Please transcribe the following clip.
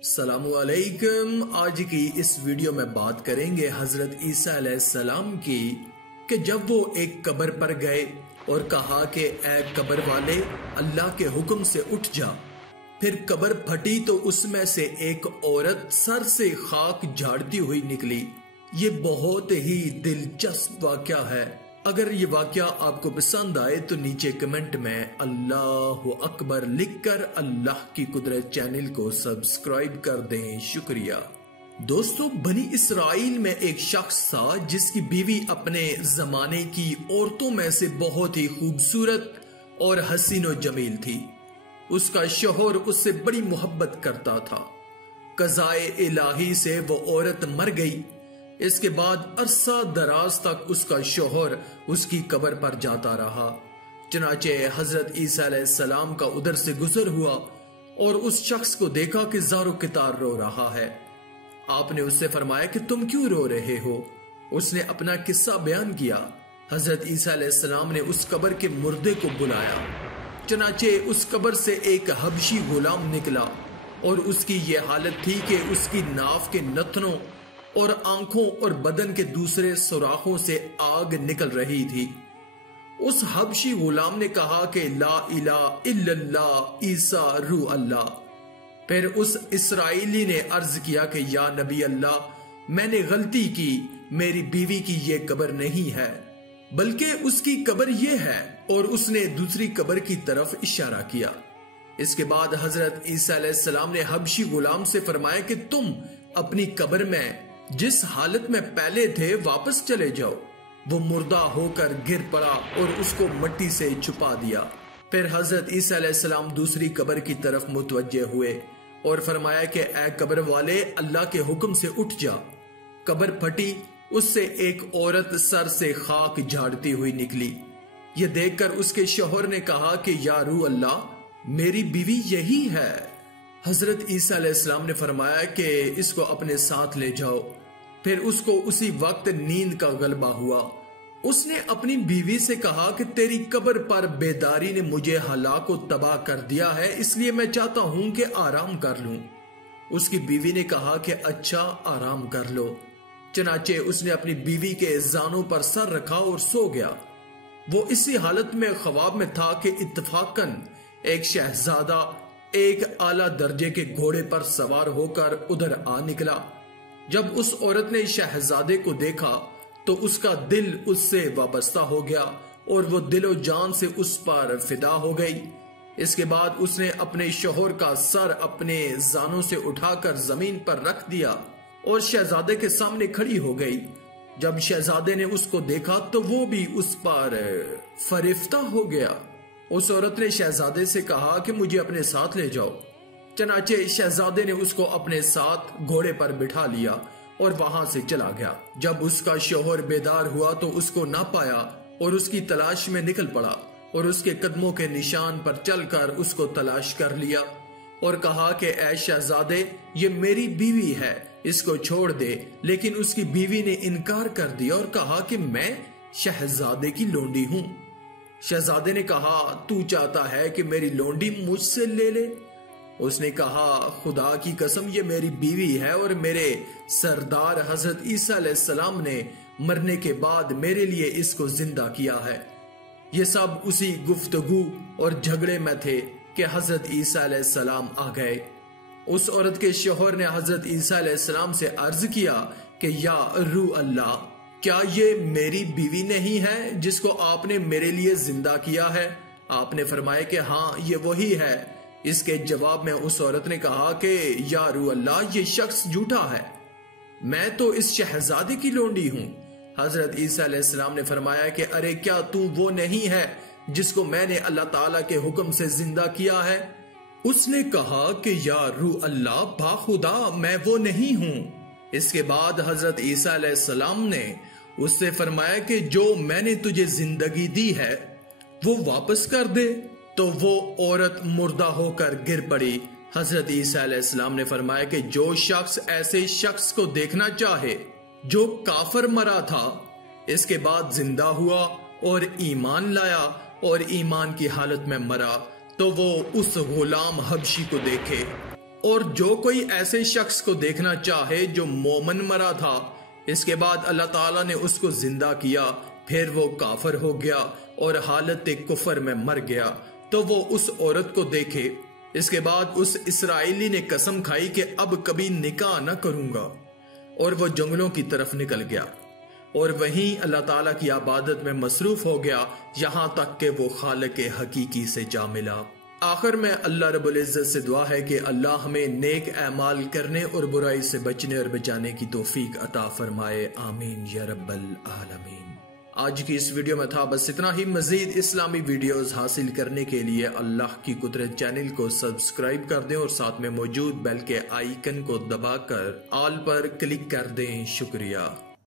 السلام علیکم۔ آج کی اس ویڈیو میں بات کریں گے حضرت عیسیٰ علیہ السلام کی کہ جب وہ ایک قبر پر گئے اور کہا کہ اے قبر والے اللہ کے حکم سے اٹھ جا، پھر قبر پھٹی تو اس میں سے ایک عورت سر سے خاک جھاڑتی ہوئی نکلی۔ یہ بہت ہی دلچسپ واقعہ ہے۔ اگر یہ واقعہ آپ کو پسند آئے تو نیچے کمنٹ میں اللہ اکبر لکھ کر اللہ کی قدرت چینل کو سبسکرائب کر دیں۔ شکریہ۔ دوستو، بنی اسرائیل میں ایک شخص تھا جس کی بیوی اپنے زمانے کی عورتوں میں سے بہت ہی خوبصورت اور حسین و جمیل تھی۔ اس کا شوہر اس سے بڑی محبت کرتا تھا۔ قضائے الہی سے وہ عورت مر گئی۔ اس کے بعد عرصہ دراز تک اس کا شوہر اس کی قبر پر جاتا رہا۔ چنانچہ حضرت عیسیٰ علیہ السلام کا ادھر سے گزر ہوا اور اس شخص کو دیکھا کہ زار و قطار رو رہا ہے۔ آپ نے اس سے فرمایا کہ تم کیوں رو رہے ہو؟ اس نے اپنا قصہ بیان کیا۔ حضرت عیسیٰ علیہ السلام نے اس قبر کے مردے کو بلایا۔ چنانچہ اس قبر سے ایک حبشی غلام نکلا اور اس کی یہ حالت تھی کہ اس کی ناف کے نتنوں اور آنکھوں اور بدن کے دوسرے سوراخوں سے آگ نکل رہی تھی۔ اس حبشی غلام نے کہا کہ لا الہ الا اللہ عیسیٰ روح اللہ۔ پھر اس اسرائیلی نے عرض کیا کہ یا نبی اللہ، میں نے غلطی کی، میری بیوی کی یہ قبر نہیں ہے بلکہ اس کی قبر یہ ہے، اور اس نے دوسری قبر کی طرف اشارہ کیا۔ اس کے بعد حضرت عیسیٰ علیہ السلام نے حبشی غلام سے فرمایا کہ تم اپنی قبر میں جس حالت میں پہلے تھے واپس چلے جاؤ۔ وہ مردہ ہو کر گر پڑا اور اس کو مٹی سے چھپا دیا۔ پھر حضرت عیسیٰ علیہ السلام دوسری قبر کی طرف متوجہ ہوئے اور فرمایا کہ اے قبر والے اللہ کے حکم سے اٹھ جا۔ قبر پھٹی، اس سے ایک عورت سر سے خاک جھاڑتی ہوئی نکلی۔ یہ دیکھ کر اس کے شوہر نے کہا کہ یا روح اللہ، میری بیوی یہی ہے۔ حضرت عیسیٰ علیہ السلام نے فرمایا کہ اس کو اپنے ساتھ لے جاؤ۔ پھر اس کو اسی وقت نیند کا غلبہ ہوا۔ اس نے اپنی بیوی سے کہا کہ تیری قبر پر بیداری نے مجھے ہلاک و تباہ کر دیا ہے، اس لیے میں چاہتا ہوں کہ آرام کر لوں۔ اس کی بیوی نے کہا کہ اچھا، آرام کر لو۔ چنانچہ اس نے اپنی بیوی کے زانوں پر سر رکھا اور سو گیا۔ وہ اسی حالت میں خواب میں تھا کہ اتفاقاً ایک شہزادہ ایک اعلیٰ درجے کے گھوڑے پر سوار ہو کر ادھر آ نکلا۔ جب اس عورت نے شہزادے کو دیکھا تو اس کا دل اس سے وابستہ ہو گیا اور وہ دل و جان سے اس پر فدا ہو گئی۔ اس کے بعد اس نے اپنے شوہر کا سر اپنے زانوں سے اٹھا کر زمین پر رکھ دیا اور شہزادے کے سامنے کھڑی ہو گئی۔ جب شہزادے نے اس کو دیکھا تو وہ بھی اس پر فرفتہ ہو گیا۔ اس عورت نے شہزادے سے کہا کہ مجھے اپنے ساتھ لے جاؤ۔ چنانچہ شہزادے نے اس کو اپنے ساتھ گھوڑے پر بٹھا لیا اور وہاں سے چلا گیا۔ جب اس کا شوہر بیدار ہوا تو اس کو نہ پایا اور اس کی تلاش میں نکل پڑا اور اس کے قدموں کے نشان پر چل کر اس کو تلاش کر لیا اور کہا کہ اے شہزادے، یہ میری بیوی ہے، اس کو چھوڑ دے۔ لیکن اس کی بیوی نے انکار کر دیا اور کہا کہ میں شہزادے کی لونڈی ہوں۔ شہزادے نے کہا تو چاہتا ہے کہ میری لونڈی مجھ سے لے لے؟ اس نے کہا خدا کی قسم، یہ میری بیوی ہے اور میرے سردار حضرت عیسیٰ علیہ السلام نے مرنے کے بعد میرے لیے اس کو زندہ کیا ہے۔ یہ سب اسی گفتگو اور جھگڑے میں تھے کہ حضرت عیسیٰ علیہ السلام آ گئے۔ اس عورت کے شوہر نے حضرت عیسیٰ علیہ السلام سے عرض کیا کہ یا روح اللہ، کیا یہ میری بیوی نہیں ہے جس کو آپ نے میرے لیے زندہ کیا ہے؟ آپ نے فرمایا کہ ہاں، یہ وہی ہے۔ اس کے جواب میں اس عورت نے کہا کہ یا روح اللہ، یہ شخص جھوٹا ہے، میں تو اس شہزادے کی لونڈی ہوں۔ حضرت عیسیٰ علیہ السلام نے فرمایا کہ ارے کیا تو وہ نہیں ہے جس کو میں نے اللہ تعالیٰ کے حکم سے زندہ کیا ہے؟ اس نے کہا کہ یا روح اللہ، باخدا میں وہ نہیں ہوں۔ اس کے بعد حضرت عیسیٰ علیہ السلام نے اس سے فرمایا کہ جو میں نے تجھے زندگی دی ہے وہ واپس کر دے۔ تو وہ عورت مردہ ہو کر گر پڑی۔ حضرت عیسیٰ علیہ السلام نے فرمایا کہ جو شخص ایسے شخص کو دیکھنا چاہے جو کافر مرا تھا، اس کے بعد زندہ ہوا اور ایمان لایا اور ایمان کی حالت میں مرا، تو وہ اس غلام حبشی کو دیکھے۔ اور جو کوئی ایسے شخص کو دیکھنا چاہے جو مومن مرا تھا، اس کے بعد اللہ تعالیٰ نے اس کو زندہ کیا، پھر وہ کافر ہو گیا اور حالت کفر میں مر گیا، تو وہ اس عورت کو دیکھے۔ اس کے بعد اس اسرائیلی نے قسم کھائی کہ اب کبھی نکاح نہ کروں گا، اور وہ جنگلوں کی طرف نکل گیا اور وہیں اللہ تعالیٰ کی عبادت میں مصروف ہو گیا، یہاں تک کہ وہ خالق حقیقی سے جا ملا۔ آخر میں اللہ رب العزت سے دعا ہے کہ اللہ ہمیں نیک اعمال کرنے اور برائی سے بچنے اور بچانے کی توفیق عطا فرمائے، آمین یا رب العالمین۔ آج کی اس ویڈیو میں تھا بس اتنا ہی۔ مزید اسلامی ویڈیوز حاصل کرنے کے لیے اللہ کی قدرت چینل کو سبسکرائب کر دیں اور ساتھ میں موجود بیل کے آئیکن کو دبا کر آل پر کلک کر دیں۔ شکریہ۔